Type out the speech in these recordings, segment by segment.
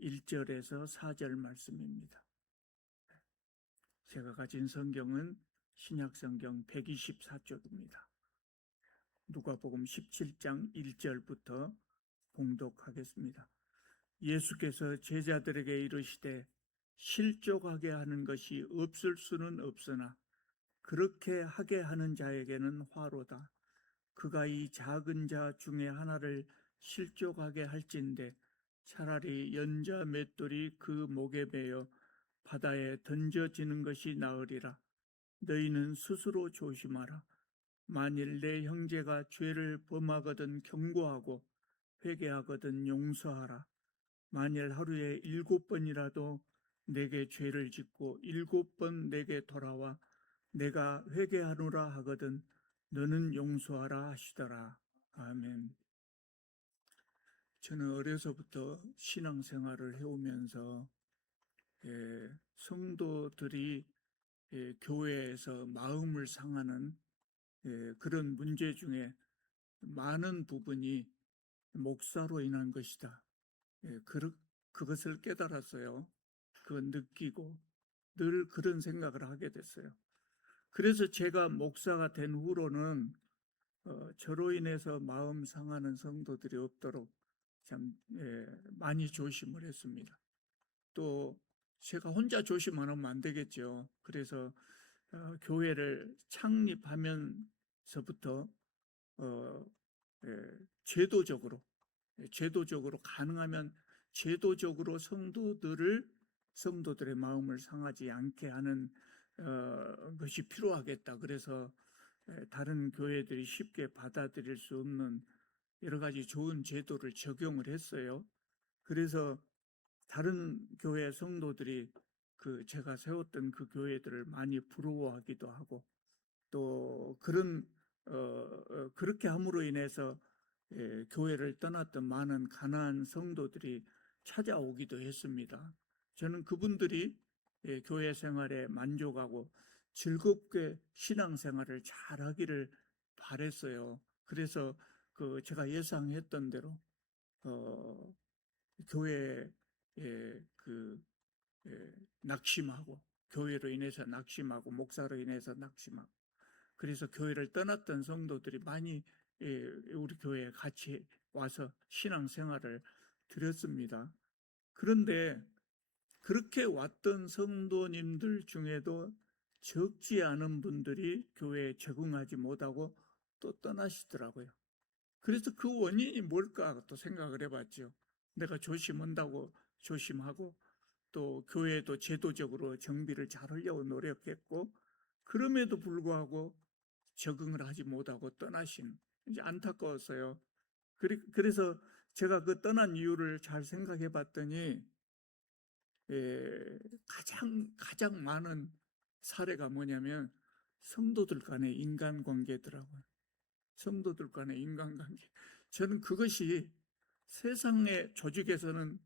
1절에서 4절 말씀입니다. 제가 가진 성경은 신약성경 124쪽입니다. 누가복음 17장 1절부터 봉독하겠습니다. 예수께서 제자들에게 이르시되 실족하게 하는 것이 없을 수는 없으나 그렇게 하게 하는 자에게는 화로다. 그가 이 작은 자 중에 하나를 실족하게 할진대 차라리 연자 맷돌이 그 목에 매여 바다에 던져지는 것이 나으리라. 너희는 스스로 조심하라. 만일 내 형제가 죄를 범하거든 경고하고 회개하거든 용서하라. 만일 하루에 7번이라도 내게 죄를 짓고 7번 내게 돌아와 내가 회개하노라 하거든 너는 용서하라 하시더라. 아멘. 저는 어려서부터 신앙생활을 해오면서 성도들이 교회에서 마음을 상하는 그런 문제 중에 많은 부분이 목사로 인한 것이다. 그것을 깨달았어요. 그걸 느끼고 늘 그런 생각을 하게 됐어요. 그래서 제가 목사가 된 후로는 저로 인해서 마음 상하는 성도들이 없도록 참 많이 조심을 했습니다. 또 제가 혼자 조심 안 하면 안 되겠죠. 그래서 교회를 창립하면서부터 제도적으로 가능하면 제도적으로 성도들의 마음을 상하지 않게 하는 것이 필요하겠다. 그래서 다른 교회들이 쉽게 받아들일 수 없는 여러 가지 좋은 제도를 적용을 했어요. 그래서 다른 교회 성도들이 제가 세웠던 그 교회들을 많이 부러워하기도 하고 또 그렇게 함으로 인해서 교회를 떠났던 많은 가난한 성도들이 찾아오기도 했습니다. 저는 그분들이 교회 생활에 만족하고 즐겁게 신앙생활을 잘하기를 바랬어요. 그래서 제가 예상했던 대로 교회에 낙심하고 교회로 인해서 낙심하고 목사로 인해서 낙심하고 그래서 교회를 떠났던 성도들이 많이 우리 교회에 같이 와서 신앙생활을 드렸습니다. 그런데 그렇게 왔던 성도님들 중에도 적지 않은 분들이 교회에 적응하지 못하고 또 떠나시더라고요. 그래서 그 원인이 뭘까 또 생각을 해봤죠. 내가 조심한다고 조심하고 또 교회도 제도적으로 정비를 잘 하려고 노력했고 그럼에도 불구하고 적응을 하지 못하고 떠나신 이제 안타까웠어요. 그래서 제가 그 떠난 이유를 잘 생각해 봤더니 가장 많은 사례가 뭐냐면 성도들 간의 인간관계더라고요. 성도들 간의 인간관계. 저는 그것이 세상의 조직에서는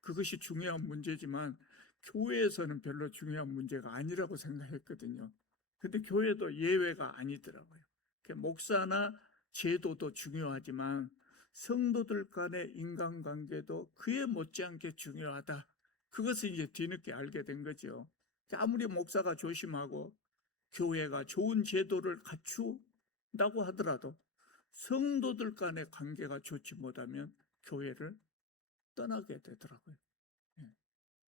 그것이 중요한 문제지만 교회에서는 별로 중요한 문제가 아니라고 생각했거든요. 근데 교회도 예외가 아니더라고요. 목사나 제도도 중요하지만 성도들 간의 인간관계도 그에 못지않게 중요하다. 그것을 이제 뒤늦게 알게 된 거죠. 아무리 목사가 조심하고 교회가 좋은 제도를 갖춘다고 하더라도 성도들 간의 관계가 좋지 못하면 교회를 떠나게 되더라고요.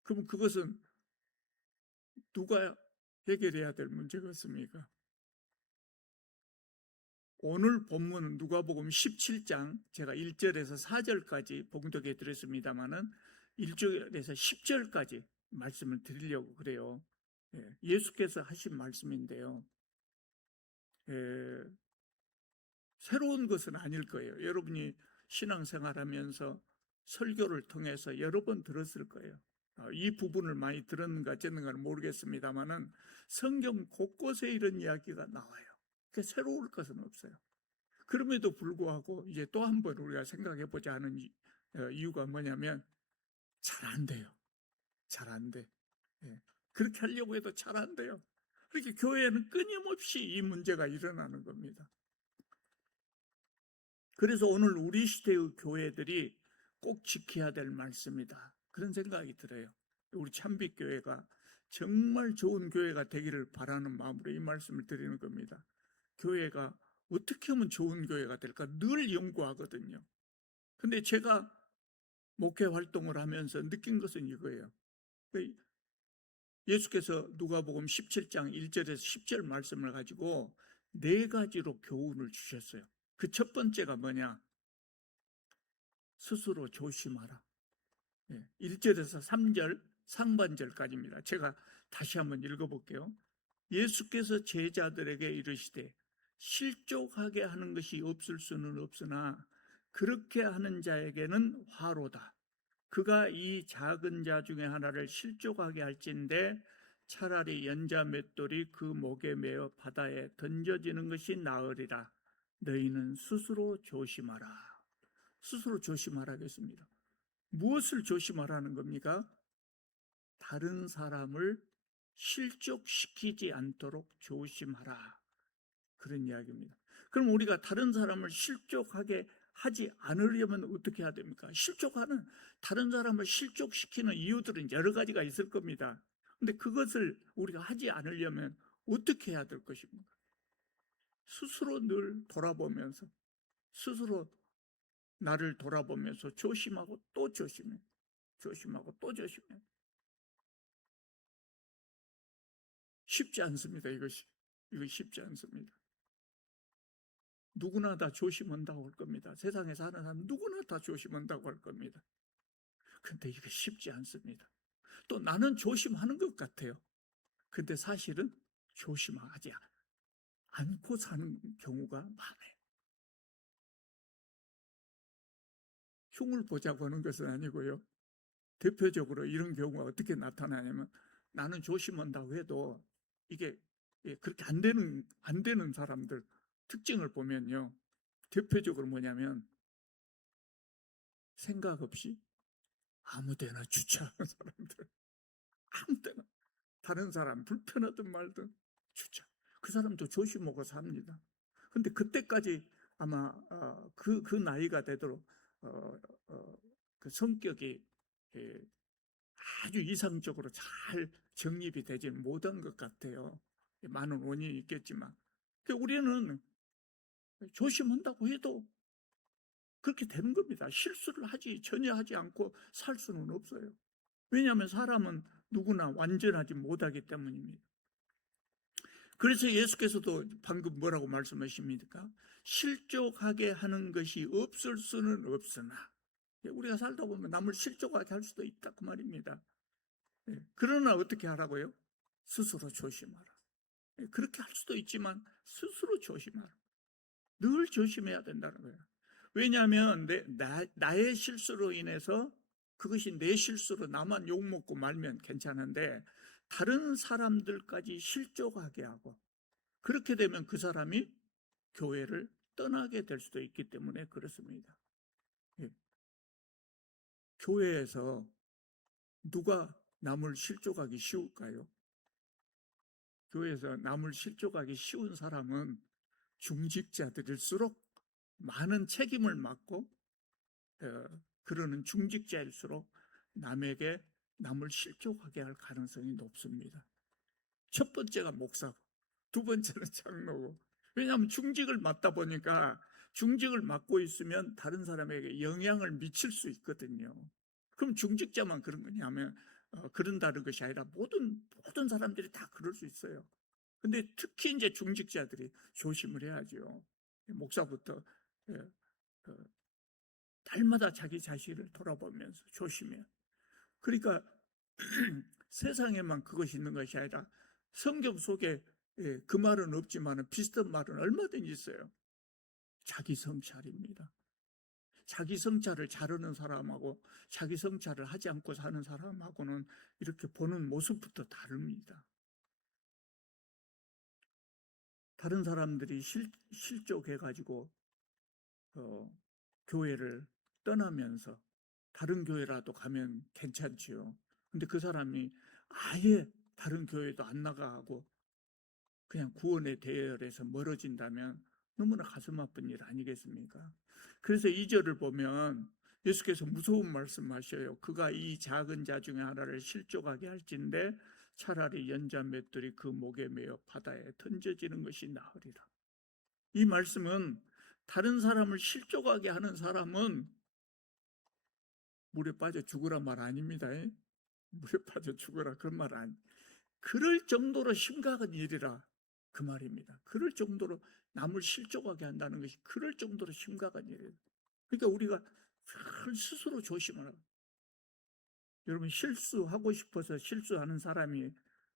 그럼 그것은 누가 해결해야 될 문제겠습니까? 오늘 본문은 누가복음 17장 제가 1절에서 4절까지 봉독해 드렸습니다마는 1절에서 10절까지 말씀을 드리려고 그래요. 예수께서 하신 말씀인데요. 새로운 것은 아닐 거예요. 여러분이 신앙생활하면서 설교를 통해서 여러 번 들었을 거예요. 이 부분을 많이 들었는가 어쨌는가는 모르겠습니다만은 성경 곳곳에 이런 이야기가 나와요. 새로울 것은 없어요. 그럼에도 불구하고 이제 또 한 번 우리가 생각해 보자 하는 이유가 뭐냐면 잘 안 돼요. 잘 안 돼. 그렇게 하려고 해도 잘 안 돼요. 그렇게 교회에는 끊임없이 이 문제가 일어나는 겁니다. 그래서 오늘 우리 시대의 교회들이 꼭 지켜야 될 말씀이다. 그런 생각이 들어요. 우리 참빛교회가 정말 좋은 교회가 되기를 바라는 마음으로 이 말씀을 드리는 겁니다. 교회가 어떻게 하면 좋은 교회가 될까 늘 연구하거든요. 근데 제가 목회 활동을 하면서 느낀 것은 이거예요. 예수께서 누가복음 17장 1절에서 10절 말씀을 가지고 네 가지로 교훈을 주셨어요. 그 첫 번째가 뭐냐? 스스로 조심하라. 1절에서 3절 상반절까지입니다. 제가 다시 한번 읽어볼게요. 예수께서 제자들에게 이르시되 실족하게 하는 것이 없을 수는 없으나 그렇게 하는 자에게는 화로다. 그가 이 작은 자 중에 하나를 실족하게 할진대 차라리 연자 맷돌이 그 목에 매어 바다에 던져지는 것이 나으리라. 너희는 스스로 조심하라. 스스로 조심하라겠습니다. 무엇을 조심하라는 겁니까? 다른 사람을 실족시키지 않도록 조심하라. 그런 이야기입니다. 그럼 우리가 다른 사람을 실족하게 하지 않으려면 어떻게 해야 됩니까? 다른 사람을 실족시키는 이유들은 여러 가지가 있을 겁니다. 근데 그것을 우리가 하지 않으려면 어떻게 해야 될 것입니까? 스스로 늘 돌아보면서, 스스로 나를 돌아보면서 조심하고 또 조심해. 조심하고 또 조심해. 쉽지 않습니다. 이거 쉽지 않습니다. 누구나 다 조심한다고 할 겁니다. 세상에 사는 사람 누구나 다 조심한다고 할 겁니다. 근데 이게 쉽지 않습니다. 또 나는 조심하는 것 같아요. 근데 사실은 조심하지 않고 사는 경우가 많아요. 흉을 보자고 하는 것은 아니고요. 대표적으로 이런 경우가 어떻게 나타나냐면 나는 조심한다고 해도 이게 그렇게 안 되는 사람들 특징을 보면요. 대표적으로 뭐냐면 생각 없이 아무데나 주차하는 사람들. 아무데나 다른 사람 불편하든 말든 주차. 그 사람도 조심하고 삽니다. 근데 그때까지 아마 그 나이가 되도록 그 성격이 아주 이상적으로 잘 정립이 되지 못한 것 같아요. 많은 원인이 있겠지만 우리는 조심한다고 해도 그렇게 되는 겁니다. 실수를 전혀 하지 않고 살 수는 없어요. 왜냐하면 사람은 누구나 완전하지 못하기 때문입니다. 그래서 예수께서도 방금 뭐라고 말씀하십니까? 실족하게 하는 것이 없을 수는 없으나 우리가 살다 보면 남을 실족하게 할 수도 있다 그 말입니다. 그러나 어떻게 하라고요? 스스로 조심하라. 그렇게 할 수도 있지만 스스로 조심하라. 늘 조심해야 된다는 거예요. 왜냐하면 나의 실수로 인해서 그것이 내 실수로 나만 욕먹고 말면 괜찮은데 다른 사람들까지 실족하게 하고 그렇게 되면 그 사람이 교회를 떠나게 될 수도 있기 때문에 그렇습니다. 교회에서 누가 남을 실족하기 쉬울까요? 교회에서 남을 실족하기 쉬운 사람은 중직자들일수록 많은 책임을 맡고 그러는 중직자일수록 남을 실족하게 할 가능성이 높습니다. 첫 번째가 목사고 두 번째는 장로고. 왜냐하면 중직을 맡다 보니까 중직을 맡고 있으면 다른 사람에게 영향을 미칠 수 있거든요. 그럼 중직자만 그런 거냐면 그런다는 것이 아니라 모든 사람들이 다 그럴 수 있어요. 근데 특히 이제 중직자들이 조심을 해야죠. 목사부터 날마다 자기 자신을 돌아보면서 조심해요. 그러니까 세상에만 그것이 있는 것이 아니라 성경 속에 그 말은 없지만 비슷한 말은 얼마든지 있어요. 자기 성찰입니다. 자기 성찰을 잘하는 사람하고 자기 성찰을 하지 않고 사는 사람하고는 이렇게 보는 모습부터 다릅니다. 다른 사람들이 실족해가지고 교회를 떠나면서 다른 교회라도 가면 괜찮지요. 근데 그 사람이 아예 다른 교회도 안 나가고 그냥 구원의 대열에서 멀어진다면 너무나 가슴 아픈 일 아니겠습니까? 그래서 2절을 보면 예수께서 무서운 말씀하셔요. 그가 이 작은 자 중에 하나를 실족하게 할진대 차라리 연자 맷돌이 그 목에 매어 바다에 던져지는 것이 나으리라. 이 말씀은 다른 사람을 실족하게 하는 사람은 물에 빠져 죽으란 말 아닙니다. 물에 빠져 죽으라 그런 말 아니. 그럴 정도로 심각한 일이라 그 말입니다. 그럴 정도로 남을 실족하게 한다는 것이 그럴 정도로 심각한 일이에요. 그러니까 우리가 스스로 조심하라. 여러분, 실수하고 싶어서 실수하는 사람이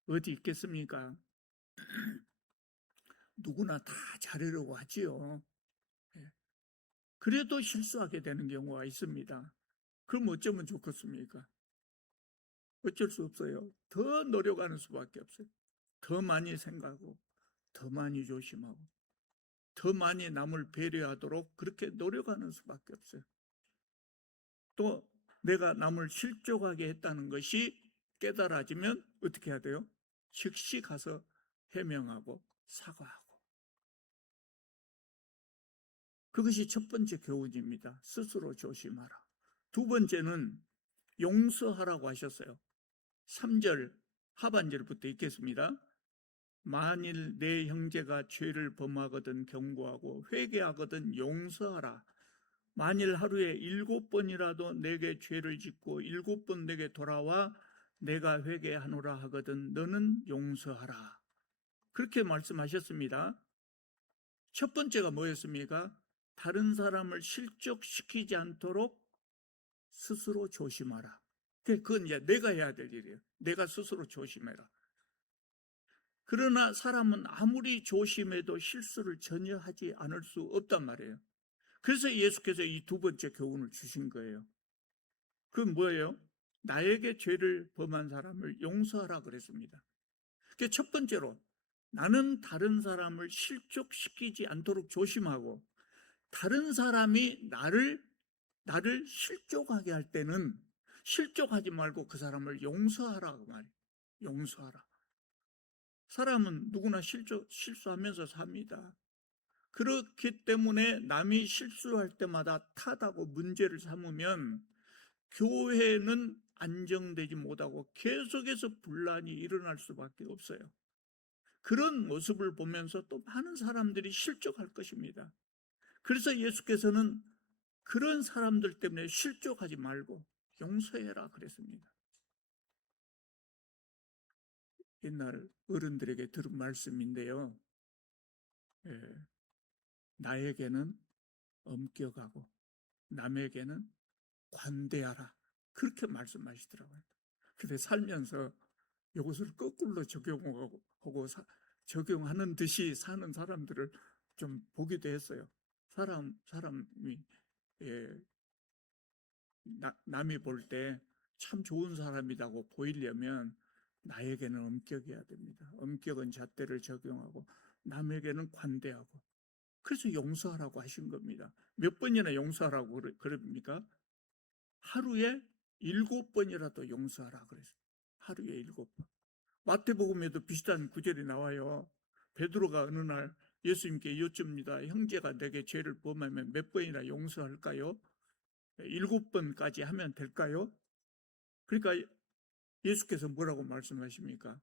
어디 있겠습니까? 누구나 다 잘하려고 하지요. 그래도 실수하게 되는 경우가 있습니다. 그럼 어쩌면 좋겠습니까? 어쩔 수 없어요. 더 노력하는 수밖에 없어요. 더 많이 생각하고 더 많이 조심하고 더 많이 남을 배려하도록 그렇게 노력하는 수밖에 없어요. 또 내가 남을 실족하게 했다는 것이 깨달아지면 어떻게 해야 돼요? 즉시 가서 해명하고 사과하고. 그것이 첫 번째 교훈입니다. 스스로 조심하라. 두 번째는 용서하라고 하셨어요. 3절 하반절부터 읽겠습니다. 만일 내 형제가 죄를 범하거든 경고하고 회개하거든 용서하라. 만일 하루에 7번이라도 내게 죄를 짓고 7번 내게 돌아와 내가 회개하노라 하거든 너는 용서하라. 그렇게 말씀하셨습니다. 첫 번째가 뭐였습니까? 다른 사람을 실족시키지 않도록 스스로 조심하라. 그건 이제 내가 해야 될 일이에요. 내가 스스로 조심해라. 그러나 사람은 아무리 조심해도 실수를 전혀 하지 않을 수 없단 말이에요. 그래서 예수께서 이 두 번째 교훈을 주신 거예요. 그건 뭐예요? 나에게 죄를 범한 사람을 용서하라 그랬습니다. 그게 첫 번째로 나는 다른 사람을 실족시키지 않도록 조심하고 다른 사람이 나를 실족하게 할 때는 실족하지 말고 그 사람을 용서하라 그 말이에요. 용서하라. 사람은 누구나 실수하면서 삽니다. 그렇기 때문에 남이 실수할 때마다 탓하고 문제를 삼으면 교회는 안정되지 못하고 계속해서 분란이 일어날 수밖에 없어요. 그런 모습을 보면서 또 많은 사람들이 실족할 것입니다. 그래서 예수께서는 그런 사람들 때문에 실족하지 말고 용서해라 그랬습니다. 옛날 어른들에게 들은 말씀인데요. 나에게는 엄격하고 남에게는 관대하라. 그렇게 말씀하시더라고요. 근데 살면서 이것을 거꾸로 적용하는 듯이 사는 사람들을 좀 보기도 했어요. 사람이 남이 볼 때 참 좋은 사람이라고 보이려면 나에게는 엄격해야 됩니다. 엄격한 잣대를 적용하고 남에게는 관대하고. 그래서 용서하라고 하신 겁니다. 몇 번이나 용서하라고 그럽니까? 하루에 7번이라도 용서하라 그랬어요. 하루에 7번. 마태복음에도 비슷한 구절이 나와요. 베드로가 어느 날 예수님께 여쭙니다. 형제가 내게 죄를 범하면 몇 번이나 용서할까요? 7번까지 하면 될까요? 그러니까 예수께서 뭐라고 말씀하십니까?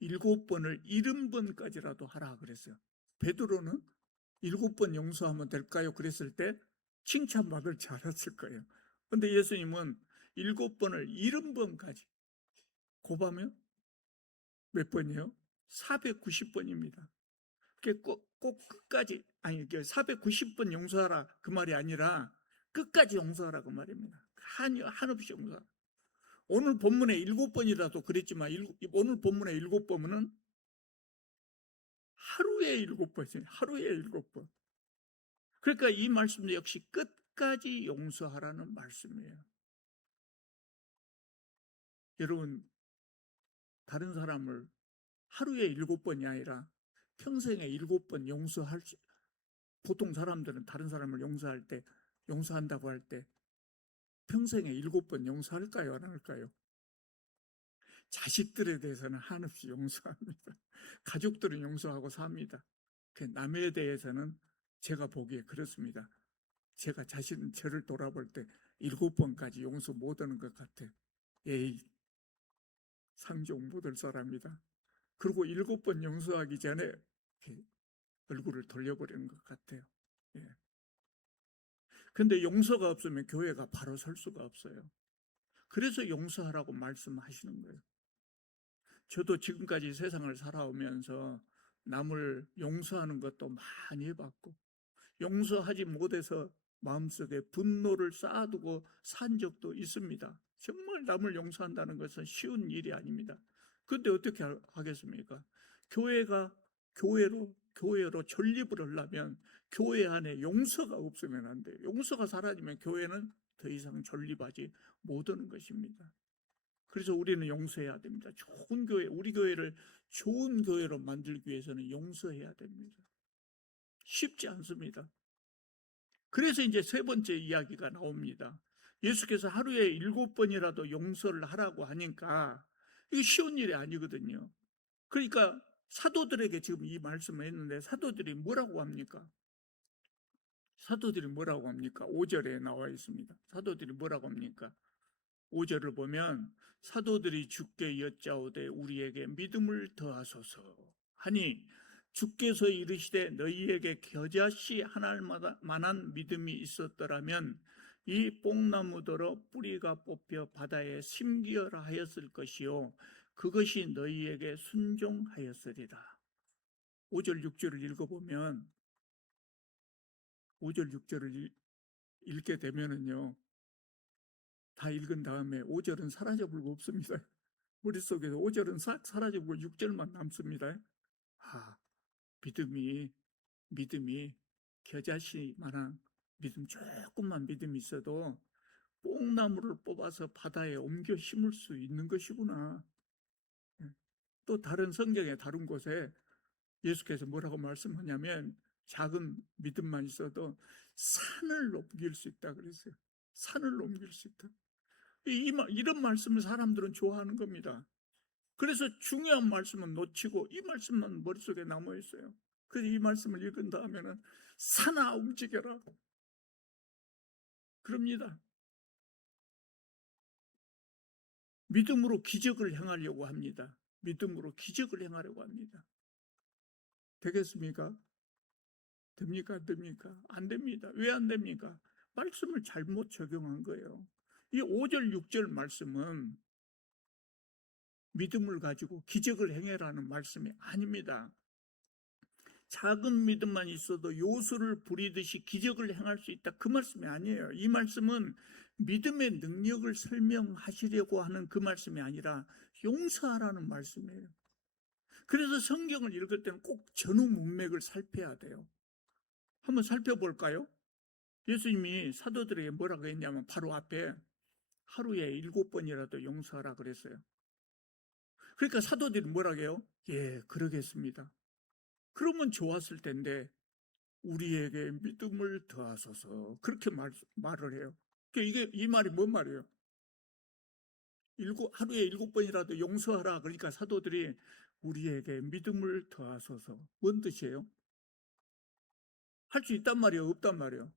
7번을 70번까지라도 하라 그랬어요. 베드로는 7번 용서하면 될까요? 그랬을 때 칭찬받을 줄 알았을 거예요. 그런데 예수님은 7번을 70번까지 곱하면 몇 번이요? 490번입니다. 꼭 끝까지, 아니 490번 용서하라 그 말이 아니라 끝까지 용서하라 그 말입니다. 한없이 용서하라. 오늘 본문에 7번이라도 그랬지만 오늘 본문에 7번은 하루에 7번이에요. 하루에 7번. 그러니까 이 말씀도 역시 끝까지 용서하라는 말씀이에요. 여러분, 다른 사람을 하루에 7번이 아니라 평생에 7번 보통 사람들은 다른 사람을 용서한다고 할 때 평생에 7번 용서할까요? 안 할까요? 자식들에 대해서는 한없이 용서합니다. 가족들은 용서하고 삽니다. 남에 대해서는 제가 보기에 그렇습니다. 제가 저를 돌아볼 때 7번까지 용서 못 하는 것 같아. 에이, 상종 못 할 사람이다. 그리고 7번 용서하기 전에 얼굴을 돌려버리는 것 같아요. 예. 근데 용서가 없으면 교회가 바로 설 수가 없어요. 그래서 용서하라고 말씀하시는 거예요. 저도 지금까지 세상을 살아오면서 남을 용서하는 것도 많이 해봤고, 용서하지 못해서 마음속에 분노를 쌓아두고 산 적도 있습니다. 정말 남을 용서한다는 것은 쉬운 일이 아닙니다. 그런데 어떻게 하겠습니까? 교회로 전립을 하려면 교회 안에 용서가 없으면 안 돼요. 용서가 사라지면 교회는 더 이상 전립하지 못하는 것입니다. 그래서 우리는 용서해야 됩니다. 좋은 교회, 우리 교회를 좋은 교회로 만들기 위해서는 용서해야 됩니다. 쉽지 않습니다. 그래서 이제 세 번째 이야기가 나옵니다. 예수께서 하루에 7번이라도 용서를 하라고 하니까 이게 쉬운 일이 아니거든요. 그러니까 사도들에게 지금 이 말씀을 했는데 사도들이 뭐라고 합니까? 5절에 나와 있습니다. 사도들이 뭐라고 합니까? 5절을 보면 사도들이 주께 여짜오되 우리에게 믿음을 더하소서 하니 주께서 이르시되 너희에게 겨자씨 하나만한 믿음이 있었더라면 이 뽕나무더러 뿌리가 뽑혀 바다에 심기어라 하였을 것이요 그것이 너희에게 순종하였으리라. 5절 6절을 읽어보면 5절 6절을 읽게 되면은요 다 읽은 다음에 5절은 사라져버리고 없습니다. 머릿속에서 5절은 사라지고 6절만 남습니다. 믿음이 겨자씨만한 믿음, 조금만 믿음이 있어도 뽕나무를 뽑아서 바다에 옮겨 심을 수 있는 것이구나. 또 다른 성경의 다른 곳에 예수께서 뭐라고 말씀하냐면 작은 믿음만 있어도 산을 옮길 수 있다 그랬어요. 산을 옮길 수 있다. 이런 말씀을 사람들은 좋아하는 겁니다. 그래서 중요한 말씀은 놓치고 이 말씀만 머릿속에 남아있어요. 그래서 이 말씀을 읽은 다음에는 산아 움직여라 그럽니다. 믿음으로 기적을 행하려고 합니다. 믿음으로 기적을 행하려고 합니다. 되겠습니까? 됩니까? 안 됩니까? 안 됩니다. 왜 안 됩니까? 말씀을 잘못 적용한 거예요. 이 5절 6절 말씀은 믿음을 가지고 기적을 행해라는 말씀이 아닙니다. 작은 믿음만 있어도 요술을 부리듯이 기적을 행할 수 있다 그 말씀이 아니에요. 이 말씀은 믿음의 능력을 설명하시려고 하는 그 말씀이 아니라 용서하라는 말씀이에요. 그래서 성경을 읽을 때는 꼭 전후 문맥을 살펴야 돼요. 한번 살펴볼까요? 예수님이 사도들에게 뭐라고 했냐면 바로 앞에 하루에 7번이라도 용서하라 그랬어요. 그러니까 사도들이 뭐라고 해요? 예, 그러겠습니다. 그러면 좋았을 텐데 우리에게 믿음을 더하소서 그렇게 말을 해요. 그러니까 이 말이 뭔 말이에요? 하루에 7번이라도 용서하라. 그러니까 사도들이 우리에게 믿음을 더하소서. 뭔 뜻이에요? 할 수 있단 말이에요? 없단 말이에요?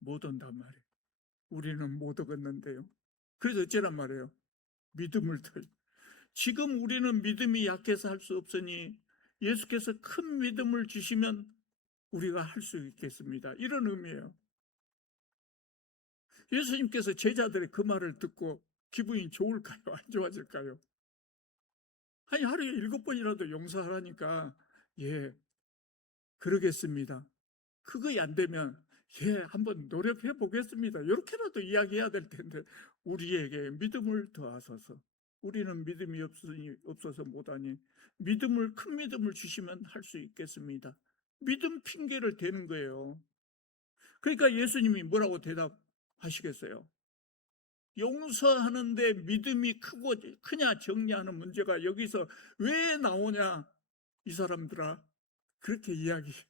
못 한단 말이에요. 우리는 못 얻었는데요. 그래서 어쩌란 말이에요? 믿음을 더해. 지금 우리는 믿음이 약해서 할 수 없으니 예수께서 큰 믿음을 주시면 우리가 할 수 있겠습니다. 이런 의미예요. 예수님께서 제자들의 그 말을 듣고 기분이 좋을까요? 안 좋아질까요? 아니 하루에 7번이라도 용서하라니까 예 그러겠습니다. 그거 안 되면 예 한번 노력해 보겠습니다. 이렇게라도 이야기해야 될 텐데 우리에게 믿음을 더하소서. 우리는 믿음이 없어서 못하니 큰 믿음을 주시면 할 수 있겠습니다. 믿음 핑계를 대는 거예요. 그러니까 예수님이 뭐라고 대답하시겠어요? 용서하는데 믿음이 크냐 적냐는 문제가 여기서 왜 나오냐 이 사람들아 그렇게 이야기할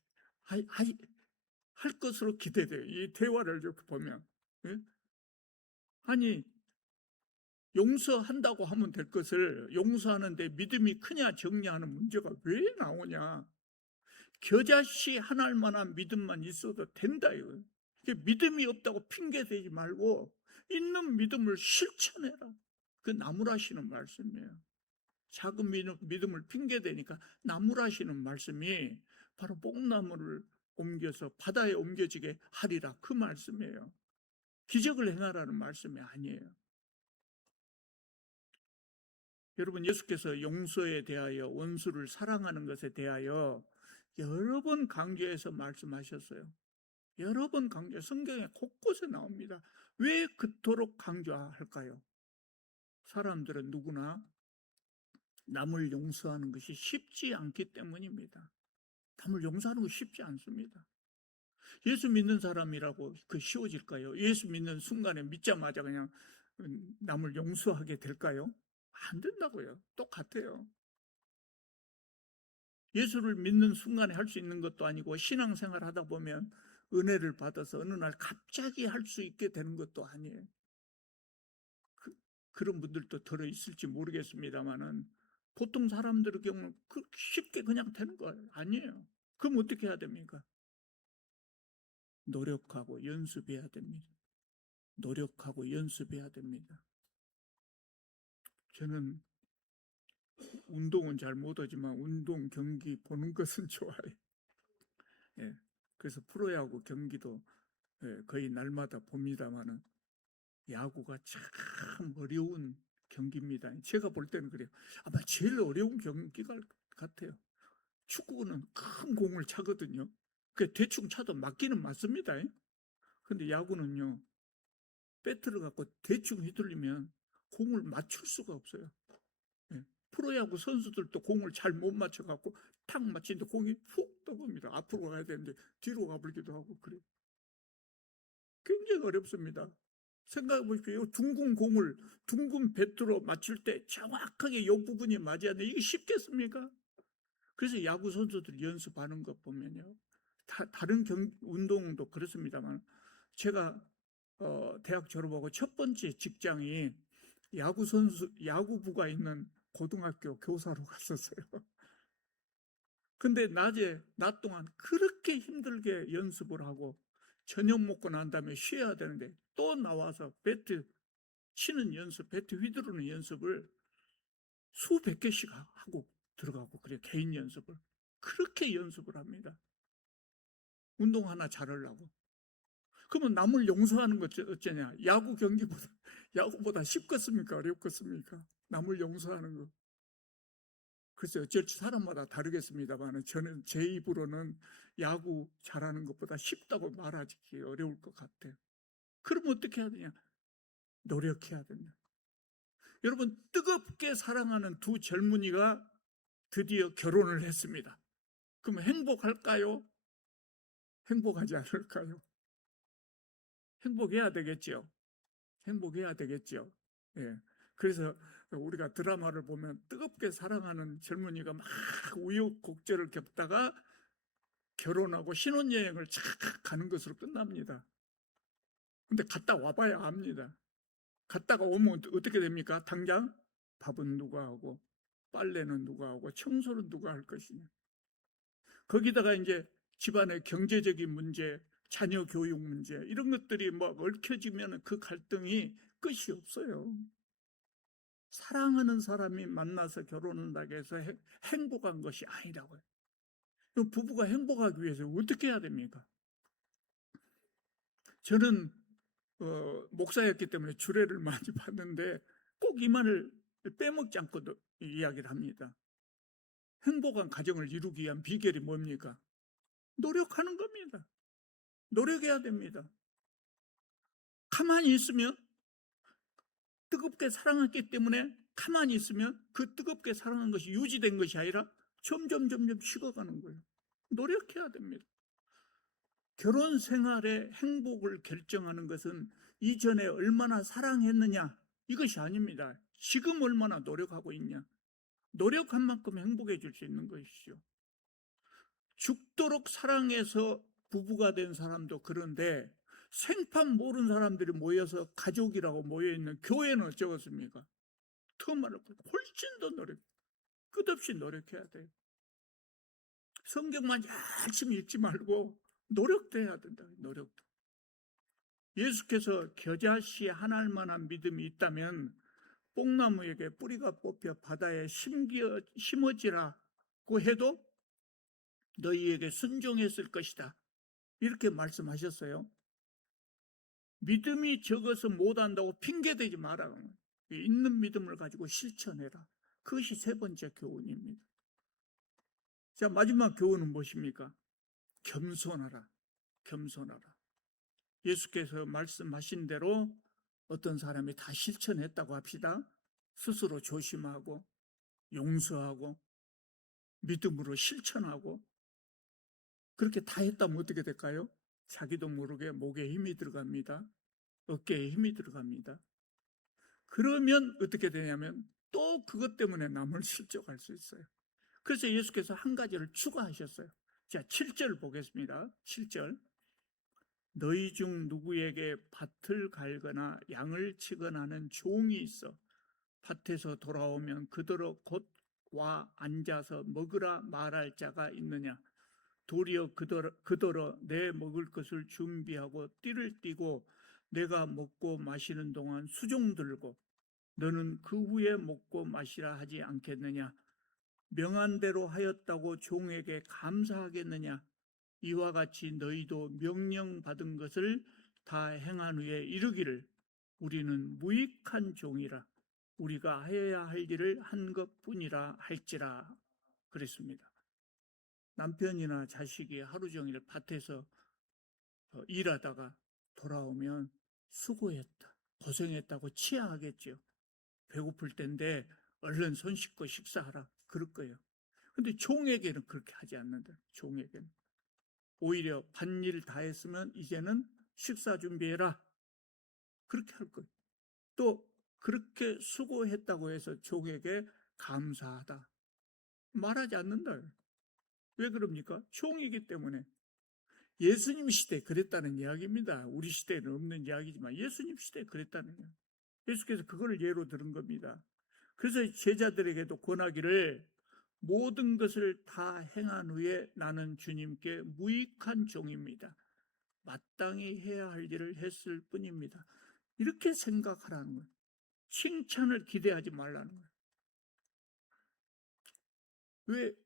것으로 기대돼요. 이 대화를 이렇게 보면 아니 용서한다고 하면 될 것을 용서하는데 믿음이 크냐 적냐 하는 문제가 왜 나오냐. 겨자씨 하나만한 믿음만 있어도 된다. 믿음이 없다고 핑계대지 말고 있는 믿음을 실천해라. 그 나무라시는 말씀이에요. 작은 믿음을 핑계대니까 나무라시는 말씀이 바로 뽕나무를 옮겨서 바다에 옮겨지게 하리라, 그 말씀이에요. 기적을 행하라는 말씀이 아니에요. 여러분, 예수께서 용서에 대하여, 원수를 사랑하는 것에 대하여 여러 번 강조해서 말씀하셨어요. 여러 번 강조, 성경에 곳곳에 나옵니다. 왜 그토록 강조할까요? 사람들은 누구나 남을 용서하는 것이 쉽지 않기 때문입니다. 남을 용서하는 것이 쉽지 않습니다. 예수 믿는 사람이라고 그 쉬워질까요? 예수 믿는 순간에 믿자마자 그냥 남을 용서하게 될까요? 안 된다고요. 똑같아요. 예수를 믿는 순간에 할 수 있는 것도 아니고, 신앙생활 하다 보면 은혜를 받아서 어느 날 갑자기 할 수 있게 되는 것도 아니에요. 그런 분들도 들어있을지 모르겠습니다만은, 보통 사람들의 경우는 쉽게 그냥 되는 거 아니에요. 그럼 어떻게 해야 됩니까? 노력하고 연습해야 됩니다. 노력하고 연습해야 됩니다. 저는 운동은 잘 못하지만 운동 경기 보는 것은 좋아해요. 예, 그래서 프로야구 경기도 거의 날마다 봅니다만은, 야구가 참 어려운 경기입니다. 제가 볼 때는 그래요. 아마 제일 어려운 경기가 같아요. 축구는 큰 공을 차거든요. 그 대충 차도 맞기는 맞습니다. 근데 야구는요, 배트를 갖고 대충 휘둘리면 공을 맞출 수가 없어요. 프로야구 선수들도 공을 잘 못 맞춰갖고 탁 맞히는데 공이 훅 떠봅니다. 앞으로 가야 되는데 뒤로 가버리기도 하고 그래요. 굉장히 어렵습니다. 생각해 보십시오. 둥근 공을 둥근 배트로 맞출 때 정확하게 이 부분이 맞아야 돼. 이게 쉽겠습니까? 그래서 야구 선수들 연습하는 것 보면요, 다른 운동도 그렇습니다만, 제가 대학 졸업하고 첫 번째 직장이 야구부가 있는 고등학교 교사로 갔었어요. 근데 낮 동안 그렇게 힘들게 연습을 하고 저녁 먹고 난 다음에 쉬어야 되는데, 또 나와서 배트 치는 연습, 배트 휘두르는 연습을 수백 개씩 하고 들어가고, 그래, 개인 연습을 그렇게 연습을 합니다. 운동 하나 잘하려고. 그러면 남을 용서하는 것 어쩌냐? 야구보다 쉽겠습니까? 어렵겠습니까? 남을 용서하는 거. 글쎄, 어쩔지 사람마다 다르겠습니다만, 저는 제 입으로는 야구 잘하는 것보다 쉽다고 말하기 어려울 것 같아요. 그럼 어떻게 해야 되냐? 노력해야 된다. 여러분, 뜨겁게 사랑하는 두 젊은이가 드디어 결혼을 했습니다. 그럼 행복할까요? 행복하지 않을까요? 행복해야 되겠죠. 행복해야 되겠죠. 예. 그래서 우리가 드라마를 보면 뜨겁게 사랑하는 젊은이가 막 우여곡절을 겪다가 결혼하고 신혼여행을 착 가는 것으로 끝납니다. 근데 갔다 와봐야 압니다. 갔다가 오면 어떻게 됩니까? 당장 밥은 누가 하고, 빨래는 누가 하고, 청소는 누가 할 것이냐. 거기다가 이제 집안의 경제적인 문제, 자녀 교육 문제, 이런 것들이 얽혀지면 그 갈등이 끝이 없어요. 사랑하는 사람이 만나서 결혼한다고 해서 행복한 것이 아니라고요. 부부가 행복하기 위해서 어떻게 해야 됩니까? 저는 목사였기 때문에 주례를 많이 봤는데 꼭 이 말을 빼먹지 않고 이야기를 합니다. 행복한 가정을 이루기 위한 비결이 뭡니까? 노력하는 겁니다. 노력해야 됩니다. 가만히 있으면, 뜨겁게 사랑했기 때문에 가만히 있으면 그 뜨겁게 사랑한 것이 유지된 것이 아니라 점점 식어가는 거예요. 노력해야 됩니다. 결혼 생활의 행복을 결정하는 것은 이전에 얼마나 사랑했느냐, 이것이 아닙니다. 지금 얼마나 노력하고 있냐. 노력한 만큼 행복해질 수 있는 것이죠. 죽도록 사랑해서 부부가 된 사람도 그런데, 생판 모르는 사람들이 모여서 가족이라고 모여있는 교회는 어쩌겠습니까? 더 말하고 훨씬 더 끝없이 노력해야 돼요. 성경만 열심히 읽지 말고 노력도 해야 된다. 노력도. 예수께서 겨자씨 한 알만한 믿음이 있다면 뽕나무에게 뿌리가 뽑혀 바다에 심어지라고 해도 너희에게 순종했을 것이다. 이렇게 말씀하셨어요. 믿음이 적어서 못한다고 핑계대지 마라. 있는 믿음을 가지고 실천해라. 그것이 세 번째 교훈입니다. 자, 마지막 교훈은 무엇입니까? 겸손하라. 겸손하라. 예수께서 말씀하신 대로 어떤 사람이 다 실천했다고 합시다. 스스로 조심하고 용서하고 믿음으로 실천하고 그렇게 다 했다면 어떻게 될까요? 자기도 모르게 목에 힘이 들어갑니다. 어깨에 힘이 들어갑니다. 그러면 어떻게 되냐면 또 그것 때문에 남을 실족할 수 있어요. 그래서 예수께서 한 가지를 추가하셨어요. 자, 7절 보겠습니다. 7절. 너희 중 누구에게 밭을 갈거나 양을 치거나 하는 종이 있어 밭에서 돌아오면 그대로 곧 와 앉아서 먹으라 말할 자가 있느냐? 도리어 그더러 내 먹을 것을 준비하고 띠를 띠고 내가 먹고 마시는 동안 수종 들고 너는 그 후에 먹고 마시라 하지 않겠느냐? 명한 대로 하였다고 종에게 감사하겠느냐? 이와 같이 너희도 명령받은 것을 다 행한 후에 이르기를 우리는 무익한 종이라 우리가 해야 할 일을 한 것뿐이라 할지라 그랬습니다. 남편이나 자식이 하루 종일 밭에서 일하다가 돌아오면 수고했다, 고생했다고 치하하겠죠. 배고플 텐데 얼른 손 씻고 식사하라 그럴 거예요. 근데 종에게는 그렇게 하지 않는다. 종에게는 오히려 밭일 다 했으면 이제는 식사 준비해라 그렇게 할 거예요. 또 그렇게 수고했다고 해서 종에게 감사하다 말하지 않는다. 왜 그럽니까? 종이기 때문에. 예수님 시대에 그랬다는 이야기입니다. 우리 시대에는 없는 이야기지만 예수님 시대에 그랬다는 이야기. 예수께서 그걸 예로 들은 겁니다. 그래서 제자들에게도 권하기를 모든 것을 다 행한 후에 나는 주님께 무익한 종입니다. 마땅히 해야 할 일을 했을 뿐입니다. 이렇게 생각하라는 거예요. 칭찬을 기대하지 말라는 거예요. 왜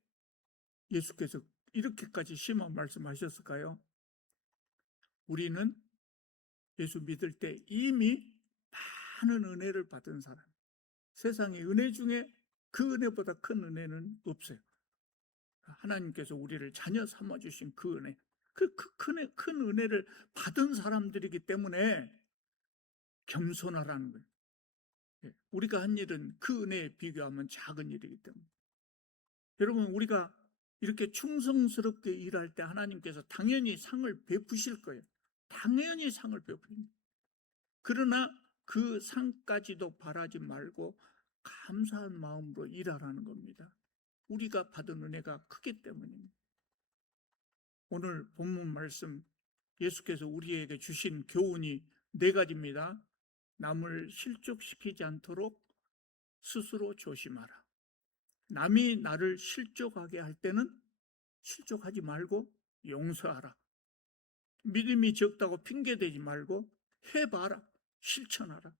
예수께서 이렇게까지 심한 말씀하셨을까요? 우리는 예수 믿을 때 이미 많은 은혜를 받은 사람. 세상의 은혜 중에 그 은혜보다 큰 은혜는 없어요. 하나님께서 우리를 자녀 삼아주신 그 은혜, 큰 은혜를 받은 사람들이기 때문에 겸손하라는 거예요. 우리가 한 일은 그 은혜에 비교하면 작은 일이기 때문에. 여러분, 우리가 이렇게 충성스럽게 일할 때 하나님께서 당연히 상을 베푸실 거예요. 당연히 상을 베풉니다. 그러나 그 상까지도 바라지 말고 감사한 마음으로 일하라는 겁니다. 우리가 받은 은혜가 크기 때문입니다. 오늘 본문 말씀 예수께서 우리에게 주신 교훈이 4가지입니다. 남을 실족시키지 않도록 스스로 조심하라. 남이 나를 실족하게 할 때는 실족하지 말고 용서하라. 믿음이 적다고 핑계대지 말고 해봐라. 실천하라.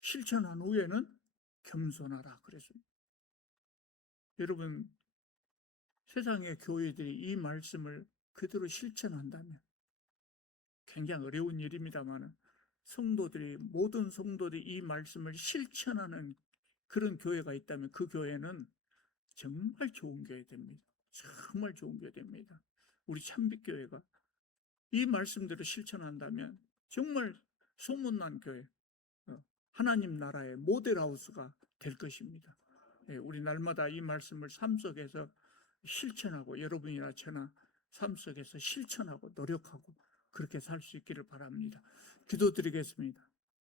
실천한 후에는 겸손하라 그랬습니다. 여러분, 세상의 교회들이 이 말씀을 그대로 실천한다면 굉장히 어려운 일입니다만 모든 성도들이 이 말씀을 실천하는 그런 교회가 있다면 그 교회는 정말 좋은 교회 됩니다. 정말 좋은 교회 됩니다. 우리 참빛교회가 이 말씀대로 실천한다면 정말 소문난 교회, 하나님 나라의 모델하우스가 될 것입니다. 우리 날마다 이 말씀을 삶 속에서 실천하고 여러분이나 저나 삶 속에서 실천하고 노력하고 그렇게 살 수 있기를 바랍니다. 기도드리겠습니다.